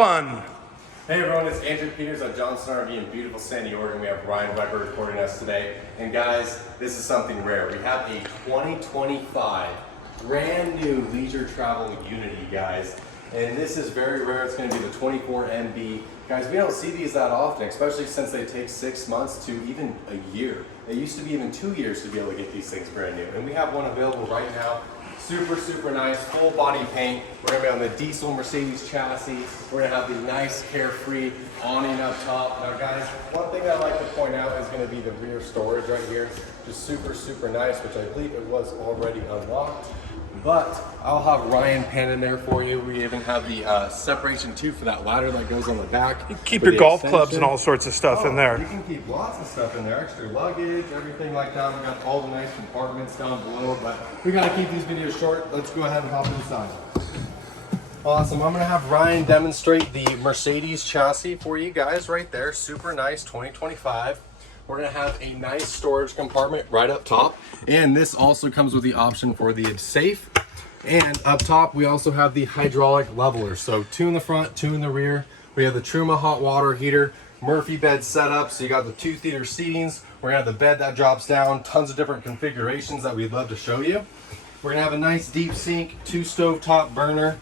Fun. Hey everyone, it's Andrew Peters at Johnson RV in beautiful Sandy, Oregon. We have Ryan Weber recording us today. And guys, this is something rare. We have a 2025 brand new leisure travel Unity, guys. And this is very rare. It's going to be the 24 MB. Guys, we don't see these that often, especially since they take 6 months to even a year. It used to be even 2 years to be able to get these things brand new. And we have one available right now. Super nice, full body paint. We're gonna be on the diesel Mercedes chassis. We're gonna have the nice carefree awning up top. Now guys, one thing I'd like to point out is gonna be the rear storage right here. Just super nice, which I believe it was already unlocked. But I'll have Ryan pan in there for you. We even have the separation too for that ladder that goes on the back. Keep your golf clubs and all sorts of stuff in there. You can keep lots of stuff in there, extra luggage, everything like that. We got all the nice compartments down below, but we gotta keep these videos short. Let's go ahead and hop inside. Awesome, I'm gonna have Ryan demonstrate the Mercedes chassis for you guys right there. Super nice, 2025. We're gonna have a nice storage compartment right up top. And this also comes with the option for the safe. And up top, we also have the hydraulic leveler. So 2 in the front, 2 in the rear. We have the Truma hot water heater, Murphy bed setup. So you got the 2-theater seatings. We're gonna have the bed that drops down, tons of different configurations that we'd love to show you. We're gonna have a nice deep sink, 2 stovetop burner,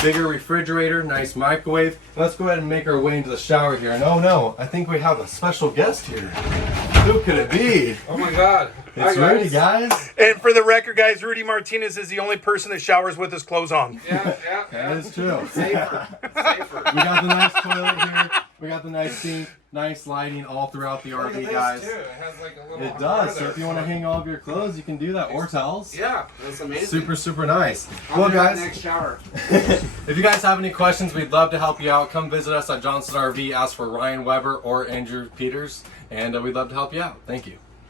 bigger refrigerator, nice microwave. Let's go ahead and make our way into the shower here. And oh no, I think we have a special guest here. Who could it be? Oh my God. It's Rudy, guys. And for the record, guys, Rudy Martinez is the only person that showers with his clothes on. Yeah. That is true. Safer. We got the nice toilet here. We got the nice sink, nice lighting all throughout the Look at RV, this, guys. too. It has like a little It does. So there. if you want to hang all of your clothes, you can do that, or towels. Yeah, that's amazing. Super nice. I'll Well, do that guys, next shower. if you guys have any questions, we'd love to help you out. Come visit us at Johnson RV. Ask for Ryan Weber or Andrew Peters, and we'd love to help you out. Thank you.